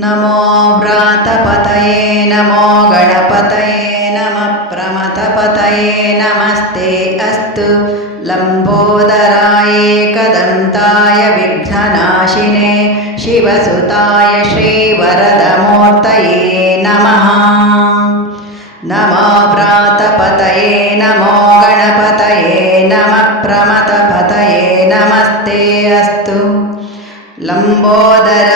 नमो व्रातपतये नमो गणपतये नमः प्रमथपतये नमस्ते अस्तु। लम्बोदराय कदन्ताय विघ्ननाशिने शिवसुताय श्रीवरदमूर्तये नमः। नमो व्रातपतये नमो गणपतये नमः प्रमथपतये नमस्ते अस्तु। लम्बोदराय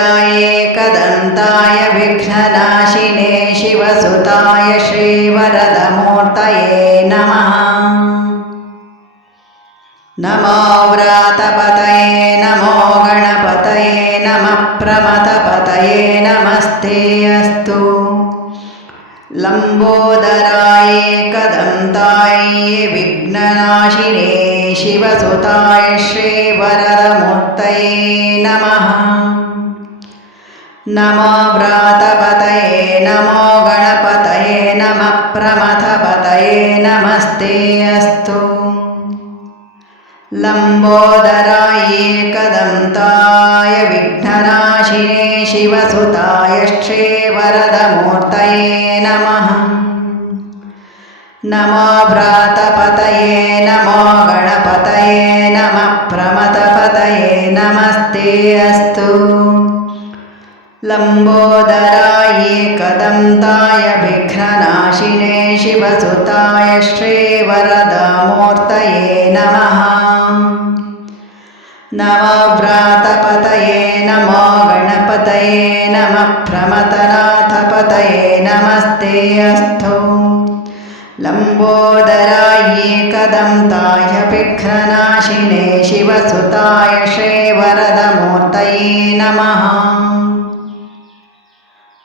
कदन्ताय विघ्ननाशिने शिवसुताय श्रीवरदमूर्तये नमः। नमो व्रातपतये नमो गणपतये नमः प्रमथपतये नमस्ते अस्तु। लम्बोदराय कदन्ताय विघ्ननाशिने शिवसुताय श्रीवरदमूर्तये नमः नमो व्रातपतये नमो गणपतये नमः प्रमथपतये नमस्ते अस्तु। लम्बोदराय कदन्ताय विघ्ननाशिने शिवसुताय श्रीवरदमूर्तये नमः। नमो व्रातपतये नमो गणपतये नमः प्रमथपतये नमस्ते अस्तु लम्बोदराय कदन्ताय विघ्ननाशिने शिवसुताय श्रीवरदमूर्तये नमः। नमो व्रातपतये नमो गणपतये नमः प्रमतनाथपतये नमस्ते अस्तु। लम्बोदराय कदन्ताय विघ्ननाशिने शिवसुताय श्रीवरदमूर्तये नमः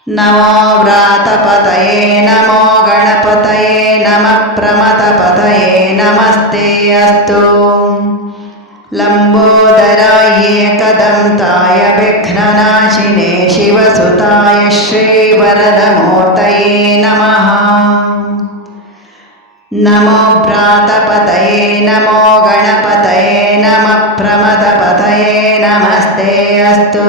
नमो व्रातपतये नमो गणपतये नमः प्रमथपतये नमस्ते अस्तु। लम्बोदराय कदन्ताय विघ्ननाशिने शिवसुताय श्रीवरदमूर्तये नमः। नमो व्रातपतये नमो गणपतये नमः प्रमथपतये नमस्ते अस्तु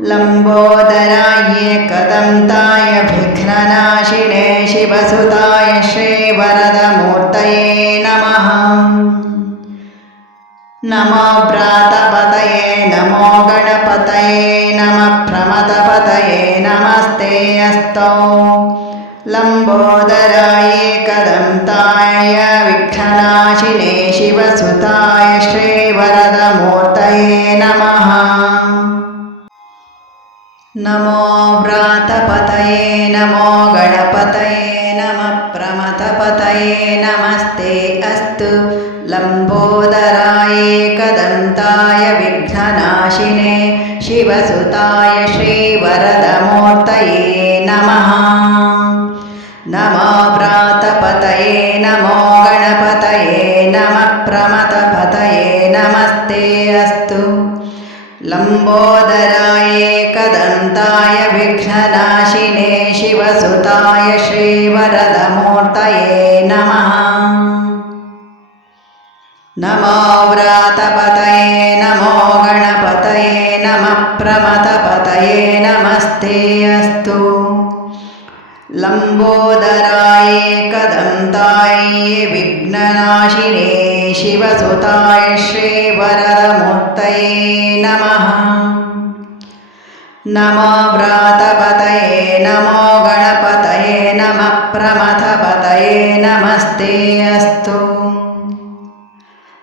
लम्बोदराय कदन्ताय विघ्ननाशिने शिवसुताय श्रीवरदमूर्तये नमः। नमो व्रातपतये नमो गणपतये नमः प्रमथपतये नमस्ते अस्तौ। लम्बोदराय कदन्ताय विघ्ननाशिने शिवसुताय श्रीवरदमूर्तये नमः नमो व्रातपतये नमो गणपतये नमः प्रमथपतये नमस्ते अस्तु। लम्बोदराय कदन्ताय विघ्ननाशिने शिवसुताय श्रीवरदमूर्तये नमः। नमो व्रातपतये नमो गणपतये नमः प्रमथपतये नमस्ते अस्तु। लम्बोदराय कदन्ताय विघ्ननाशिने शिवसुताय श्रीवरदमूर्तये नमः। नमो व्रातपतये नमो गणपतये नमः प्रमथपतये नमस्ते अस्तु। लम्बोदराय कदन्ताय विघ्ननाशिने शिवसुताय श्रीवरदमूर्तये नमः नमो व्रातपतये नमो गणपतये नमः प्रमथपतये नमस्ते अस्तु।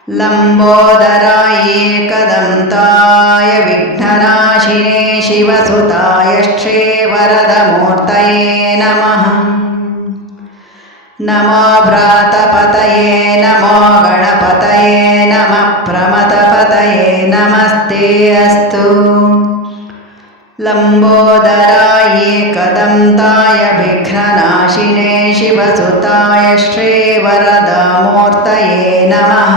लम्बोदराय कदन्ताय विघ्ननाशिने शिवसुताय श्रीवरदमूर्तये नमः। नमो व्रातपतये नमो गणपतये नमः प्रमथपतये नमस्ते अस्तु लम्बोदराय कदन्ताय विघ्ननाशिने शिवसुताय श्रीवरदमूर्तये नमः।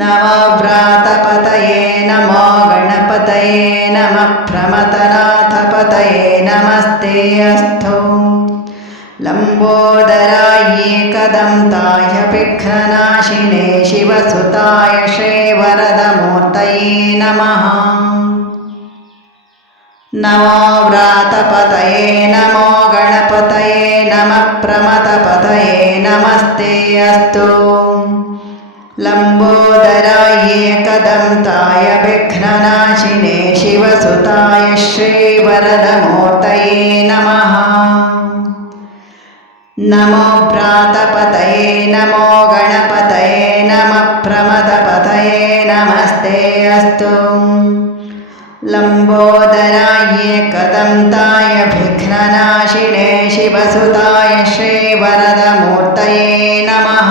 नमो व्रातपतये नमो गणपतये नमः प्रमथनाथपतये नमस्ते अस्तु। लम्बोदराय कदन्ताय विघ्ननाशिने शिवसुताय श्रीवरदमूर्तये नमः नमो व्रातपतये नमो गणपतये नमः प्रमथपतये नमस्ते अस्तु। लम्बोदरायै कदन्ताय विघ्ननाशिने शिवसुताय श्रीवरदमूर्तये नमः। नमो व्रातपतये नमो गणपतये नमः प्रमदपतये नमस्ते अस्तु लम्बोदरायै कदन्ताय विघ्ननाशिने शिवसुताय श्रीवरदमूर्तये नमः।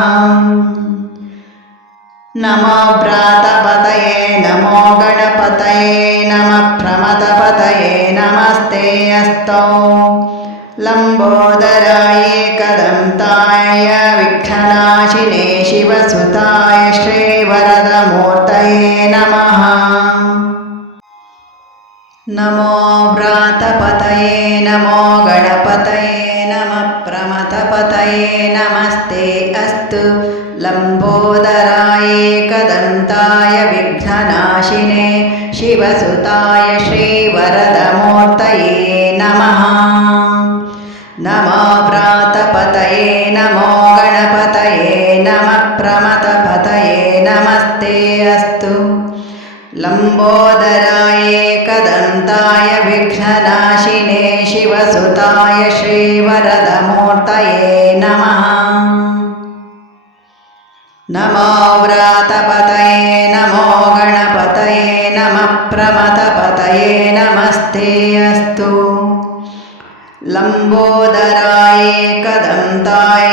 नमो व्रातपतये नमो गणपतये नमः प्रमदपतये नमस्ते अस्तौ। लम्बोदराय कदन्ताय विघ्ननाशिने शिवसुताय श्रीवरदमूर्तये शिवसुताय श्रीवरदमूर्तये नमः। नमो गणपतये नमः प्रमथपतये नमस्ते अस्तु। लम्बोदराय कदन्ताय विघ्ननाशिने शिवसुताय श्रीवरदमूर्तये नमः। नमो व्रातपतये नमः प्रमथपतये नमस्ते अस्तु। लम्बोदराय कदन्ताय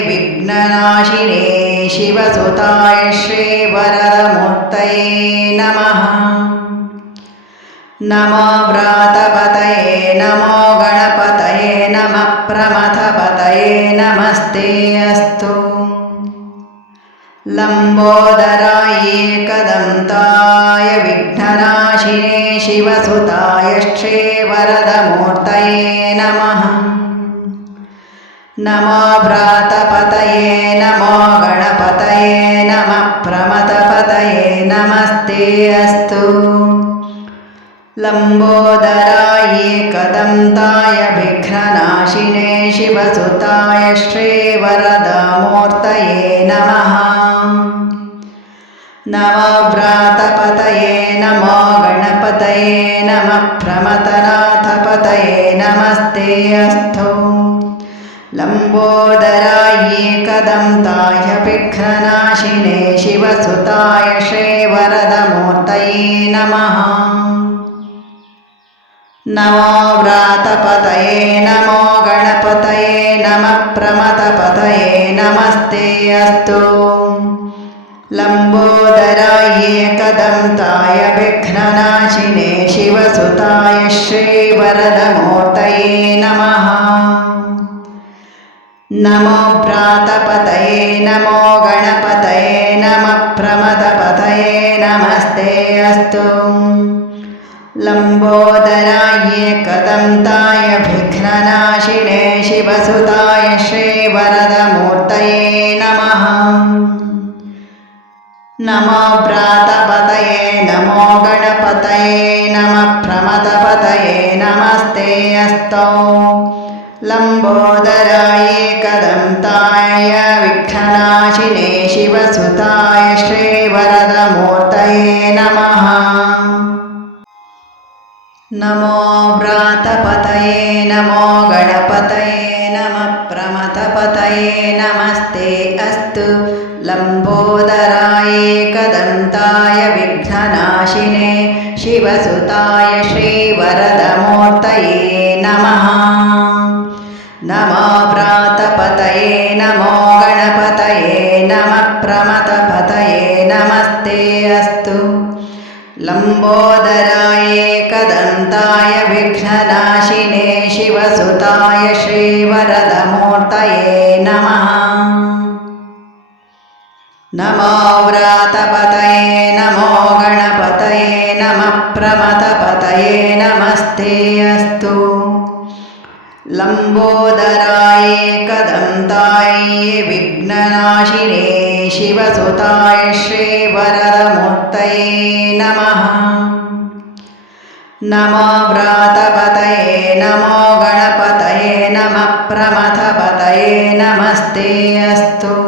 विघ्ननाशिने शिवसुताय श्रीवरदमूर्तये नमः। नमो व्रातपतये नमो गणपतये नमः प्रमथपतये नमस्ते अस्तु। लम्बोदराय कदन्ताय श्रीवरदमूर्तये नमः। नमो व्रातपतये नमो गणपतये नमः। प्रमथपतये नमस्ते अस्तु। लम्बोदराय कदन्ताय विघ्ननाशिने शिवसुताय श्रीवरदमूर्तये नमः नमो व्रातपतये नमो गणपतये नमः प्रमथनाथपतये नमस्ते अस्तु लम्बोदराय कदन्ताय विघ्ननाशिने शिवसुताय श्रीवरदमूर्तये नमः। नमो व्रातपतये नमो गणपतये नमः प्रमथपतये नमस्ते अस्तु लम्बोदराय कदन्ताय विघ्ननाशिने शिवसुताय श्रीवरदमूर्तये नमः। नमो व्रातपतये नमो गणपतये नमः प्रमथपतये नमस्ते अस्तु। लम्बोदराय कदन्ताय विघ्ननाशिने शिवसुताय श्रीवरदमूर्तये नमो व्रातपतये नमो गणपतये नमः प्रमथपतये नमस्ते अस्तौ। लम्बोदराय कदन्ताय विघ्ननाशिने शिवसुताय श्रीवरदमूर्तये नमः। नमो व्रातपतये नमो गणपतये नमः प्रमथपतये नमस्ते अस्तु। लम्बोदराय कदन्ताय विघ्ननाशिने शिवसुताय श्रीवरदमूर्तये नमः। नमो गणपतये नमः प्रमथपतये नमस्ते अस्तु। लम्बोदराय विघ्ननाशिने शिवसुताय श्रीवरदमूर्तये नमः। नमो प्रमथपतये नमस्ते अस्तु। लम्बोदराय कदन्ताय विघ्ननाशिने शिवसुताय श्रीवरदमूर्तये नमः। नमो व्रातपतये नमो गणपतये नमः प्रमथपतये नमस्ते अस्तु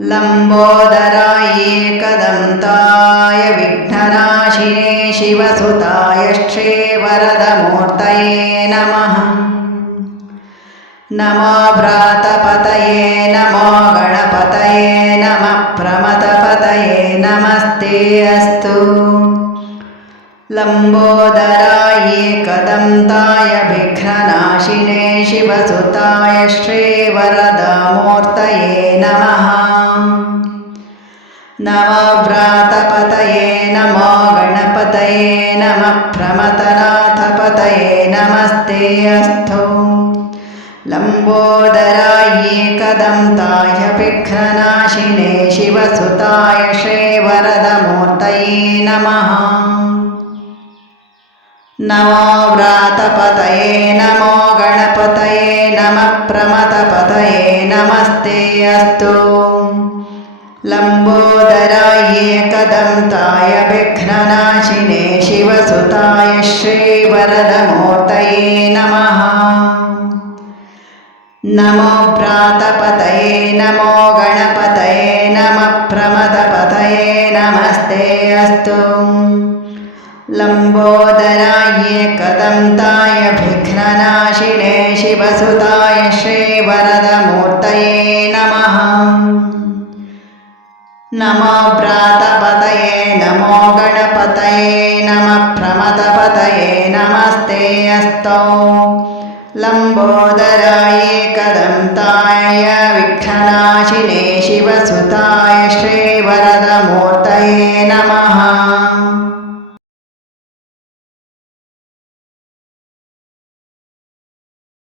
लम्बोदराय एकदन्ताय विघ्ननाशिने शिवसुताय श्रीवरदमूर्तये नमः। नमो व्रातपतये नमो गणपतये नमः। प्रमथपतये नमस्ते अस्तु। लम्बोदराय कदन्ताय विघ्ननाशिने शिवसुताय श्रीवरदमूर्तये नमः। नमो व्रातपतये नमो गणपतये नमः प्रमतनाथपतये नमस्ते अस्तु। लम्बोदराय कदन्ताय विघ्ननाशिने शिवसुताय श्रीवरदमूर्तये नमः नमो व्रातपतये नमो गणपतये नमः प्रमथपतये नमस्ते अस्तु। लम्बोदराय कदन्ताय विघ्ननाशिने शिवसुताय श्रीवरदमूर्तये नमः। नमो व्रातपतये नमो व्रातपतये नमो गणपतये नमः प्रमथपतये नमस्ते अस्तौ। लम्बोदराय कदन्ताय विघ्ननाशिने शिवसुताय श्रीवरदमूर्तये नमः